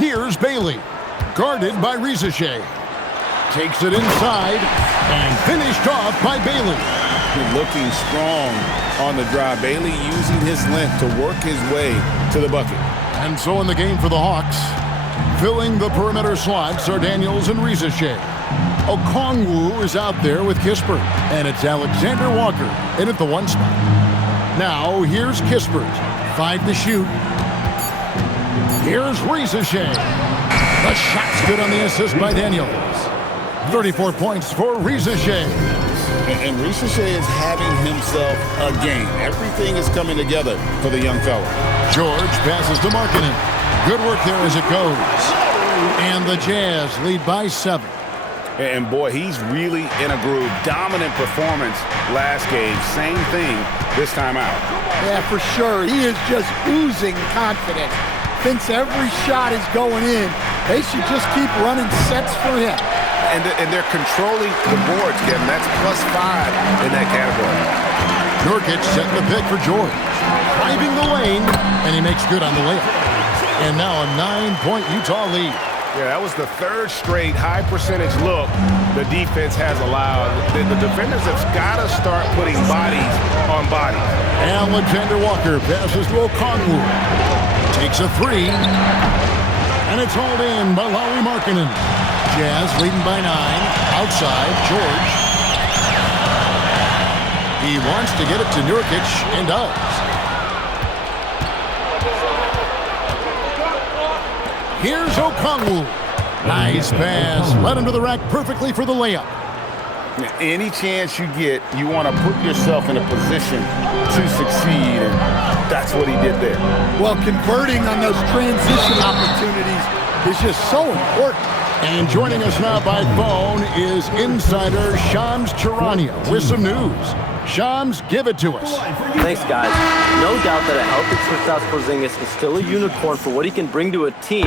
Here's Bailey, guarded by Rizachet. Takes it inside and finished off by Bailey. Looking strong on the drive. Bailey using his length to work his way to the bucket. And so in the game for the Hawks, filling the perimeter slots are Daniels and Rizachet. Okongwu is out there with Kispert, and it's Alexander Walker in at the 1 spot. Now here's Kispert, 5 to shoot. Here's Rizachet. The shot's good on the assist by Daniels. 34 points for Rizachet. And Rizachet is having himself a game. Everything is coming together for the young fella. George passes to Markkanen. Good work there as it goes. And the Jazz lead by 7. And boy, he's really in a groove. Dominant performance last game. Same thing this time out. Yeah, for sure. He is just oozing confidence. Thinks every shot is going in. They should just keep running sets for him. And they're controlling the boards, Kevin. That's +5 in that category. Nurkic setting the pick for George. Driving the lane, and he makes good on the layup. And now a 9-point Utah lead. Yeah, that was the 3rd straight high percentage look the defense has allowed. The defenders have got to start putting bodies on bodies. Alexander Walker passes to Okongwu. Takes a 3. And it's hauled in by Lauri Markkanen. Jazz leading by 9. Outside, George. He wants to get it to Nurkic and does. Here's Okongwu. Nice pass. Led him to the rack perfectly for the layup. Any chance you get, you want to put yourself in a position to succeed, and that's what he did there. Well, converting on those transition opportunities is just so important. And joining us now by phone is insider Shams Charania with some news. Shams, give it to us. Thanks, guys. No doubt that a healthy Kristaps Porzingis is still a unicorn for what he can bring to a team.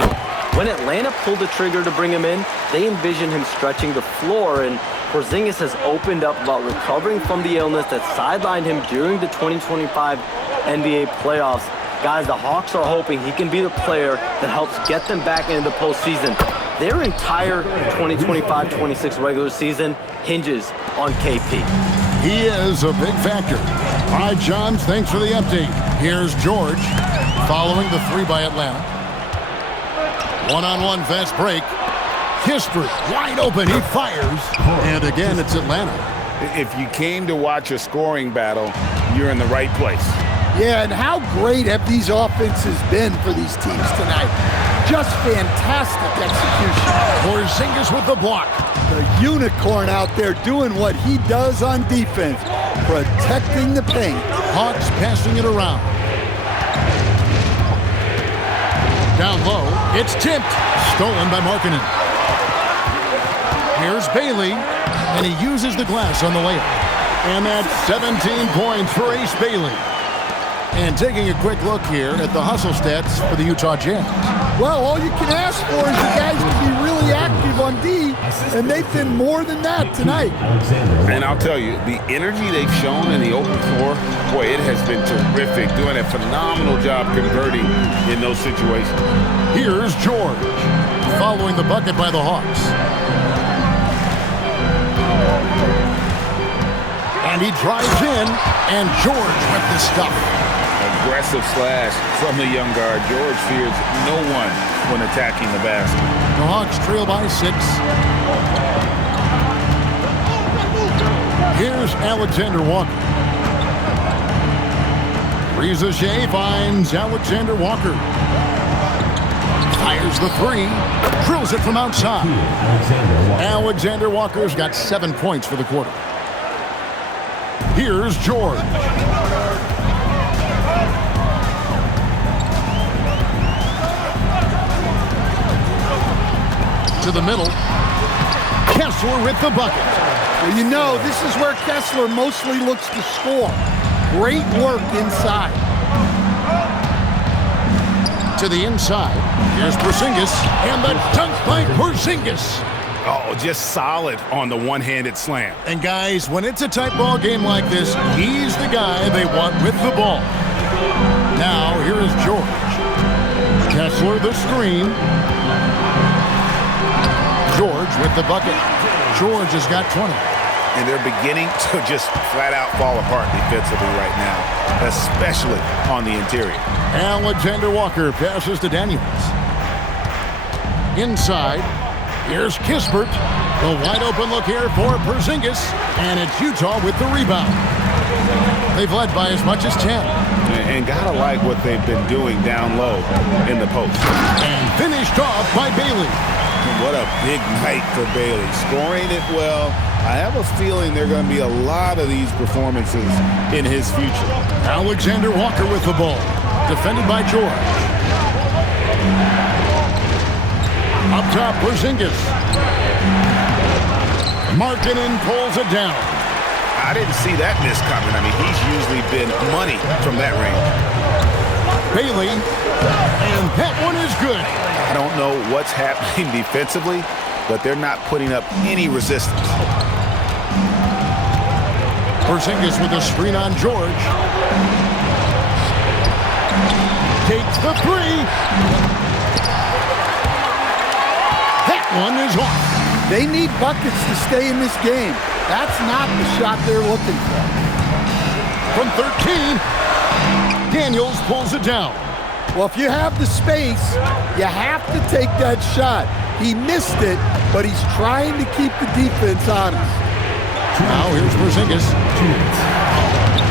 When Atlanta pulled the trigger to bring him in, they envisioned him stretching the floor, and Porzingis has opened up about recovering from the illness that sidelined him during the 2025 NBA playoffs. Guys, the Hawks are hoping he can be the player that helps get them back into the postseason. Their entire 2025-26 regular season hinges on KP. He is a big factor. All right, John, thanks for the update. Here's George following the 3 by Atlanta. One-on-one fast break. Kispert wide open. He fires. And again, it's Atlanta. If you came to watch a scoring battle, you're in the right place. Yeah, and how great have these offenses been for these teams tonight? Just fantastic execution. Porzingis with the block. The unicorn out there doing what he does on defense, protecting the paint. Hawks passing it around. Down low, it's tipped. Stolen by Markkanen. Here's Bailey, and he uses the glass on the layup. And that's 17 points for Ace Bailey. And taking a quick look here at the hustle stats for the Utah Jazz. Well, all you can ask for is the guys to be really active on D, and they've been more than that tonight. And I'll tell you, the energy they've shown in the open floor, boy, it has been terrific, doing a phenomenal job converting in those situations. Here's George, following the bucket by the Hawks. And he drives in, and George with the stuff. Aggressive slash from the young guard. George fears no one when attacking the basket. The Hawks trail by 6. Here's Alexander Walker. Rizachet finds Alexander Walker. Fires the 3. Drills it from outside. Alexander Walker's got 7 points for the quarter. Here's George. To the middle. Kessler with the bucket. Well, you know, this is where Kessler mostly looks to score. Great work inside. To the inside. Here's Porzingis. And the dunk by Porzingis. Oh, just solid on the one-handed slam. And guys, when it's a tight ball game like this, he's the guy they want with the ball. Now, here is George. Kessler Kessler the screen. George with the bucket. George has got 20. And they're beginning to just flat out fall apart defensively right now, especially on the interior. Alexander Walker passes to Daniels. Inside, here's Kispert. The wide open look here for Porzingis, and it's Utah with the rebound. They've led by as much as 10. And gotta like what they've been doing down low in the post. And finished off by Bailey. What a big night for Bailey. Scoring it well. I have a feeling there are going to be a lot of these performances in his future. Alexander Walker with the ball. Defended by George. Up top, Porzingis. Markkanen pulls it down. I didn't see that miss coming. I mean, he's usually been money from that range. Bailey. And that one is good. I don't know what's happening defensively, but they're not putting up any resistance. Porzingis with a screen on George. Takes the three. That one is off. They need buckets to stay in this game. That's not the shot they're looking for. From 13, Daniels pulls it down. Well, if you have the space, you have to take that shot. He missed it, but he's trying to keep the defense honest. Now here's Porzingis.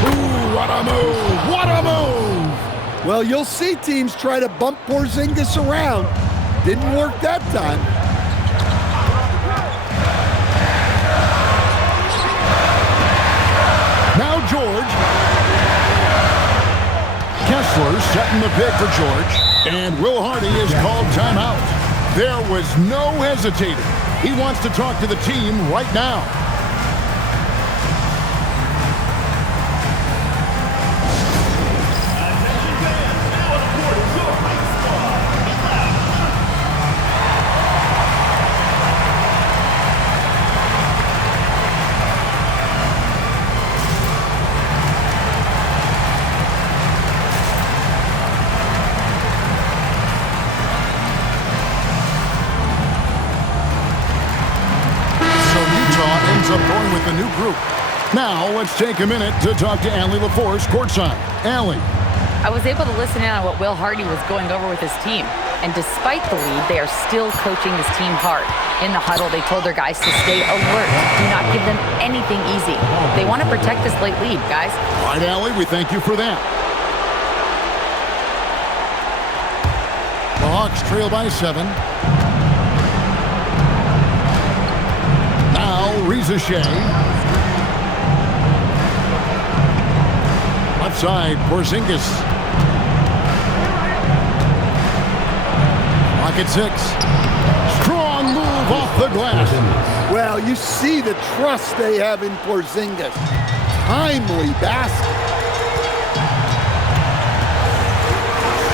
Ooh, what a move! What a move! Well, you'll see teams try to bump Porzingis around. Didn't work that time. Now George. Kessler setting the pick for George. And Will Hardy is called timeout. There was no hesitating. He wants to talk to the team right now. Up going with the new group. Now let's take a minute to talk to Allie LaForce courtside. Allie. I was able to listen in on what Will Hardy was going over with his team. And despite the lead, they are still coaching this team hard. In the huddle, they told their guys to stay alert. Do not give them anything easy. They want to protect this late lead, guys. All right, Allie, we thank you for that. The Hawks trail by 7. Reza Shea. Left side, Porzingis. Clock at 6. Strong move off the glass. Well, you see the trust they have in Porzingis. Timely basket.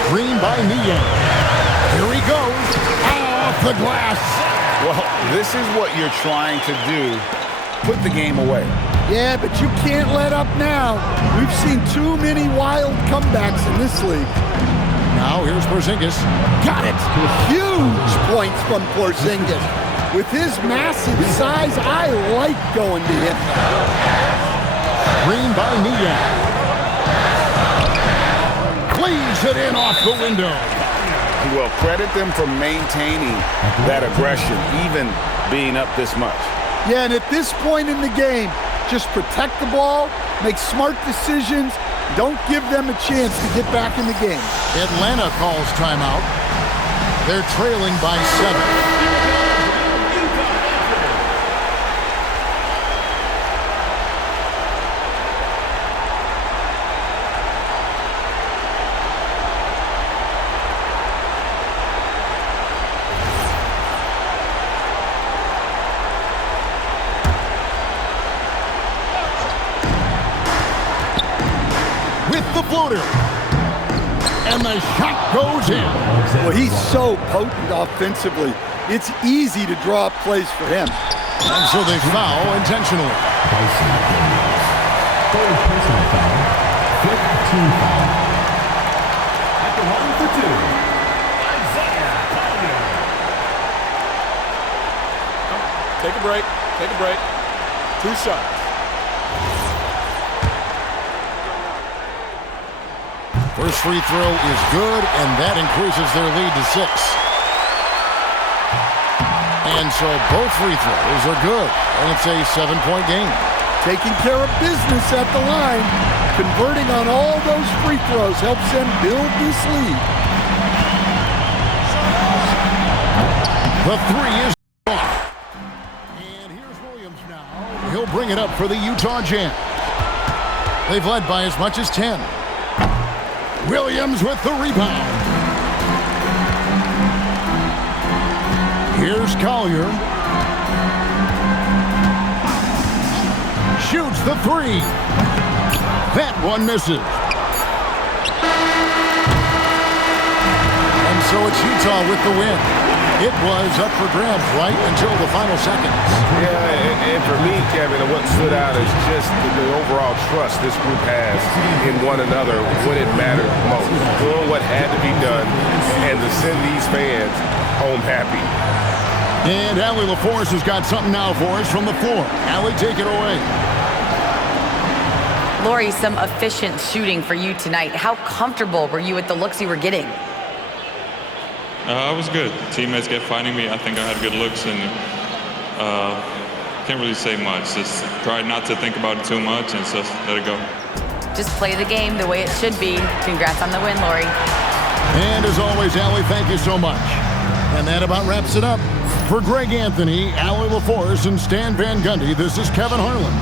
Screen by Niang. Here he goes. Off the glass. Well, this is what you're trying to do. Put the game away. Yeah, but you can't let up now. We've seen too many wild comebacks in this league. Now here's Porzingis. Got it. Huge points from Porzingis. With his massive size, I like going to him. Screen by Niang. Cleaves it in off the window. Well, credit them for maintaining that aggression, even being up this much. Yeah, and at this point in the game, just protect the ball, make smart decisions, don't give them a chance to get back in the game. Atlanta calls timeout. They're trailing by 7. The floater. And the shot goes in. Well, he's so potent offensively. It's easy to draw up plays for him. And so they foul intentionally. Third personal foul. 15 foul. At the line for 2, Take a break. Take a break. 2 shots. First free throw is good, and that increases their lead to 6. And so both free throws are good, and it's a 7-point game. Taking care of business at the line, converting on all those free throws helps them build this lead. The three is off. And here's Williams now. He'll bring it up for the Utah Jazz. They've led by as much as 10. Williams with the rebound. Here's Collier. Shoots the 3. That one misses. And so it's Utah with the win. It was up for grabs right until the final seconds. Yeah, and for me, Kevin, what stood out is just the overall trust this group has in one another when it mattered most. Doing what had to be done and to send these fans home happy. And Allie LaForce has got something now for us from the floor. Allie, take it away. Lori, some efficient shooting for you tonight. How comfortable were you with the looks you were getting? I was good. Teammates kept finding me. I think I had good looks, and can't really say much. Just try not to think about it too much and just let it go. Just play the game the way it should be. Congrats on the win, Lori. And as always, Allie, thank you so much. And that about wraps it up. For Greg Anthony, Allie LaForce, and Stan Van Gundy, this is Kevin Harlan.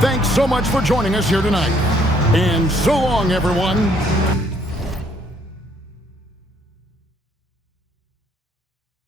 Thanks so much for joining us here tonight. And so long, everyone.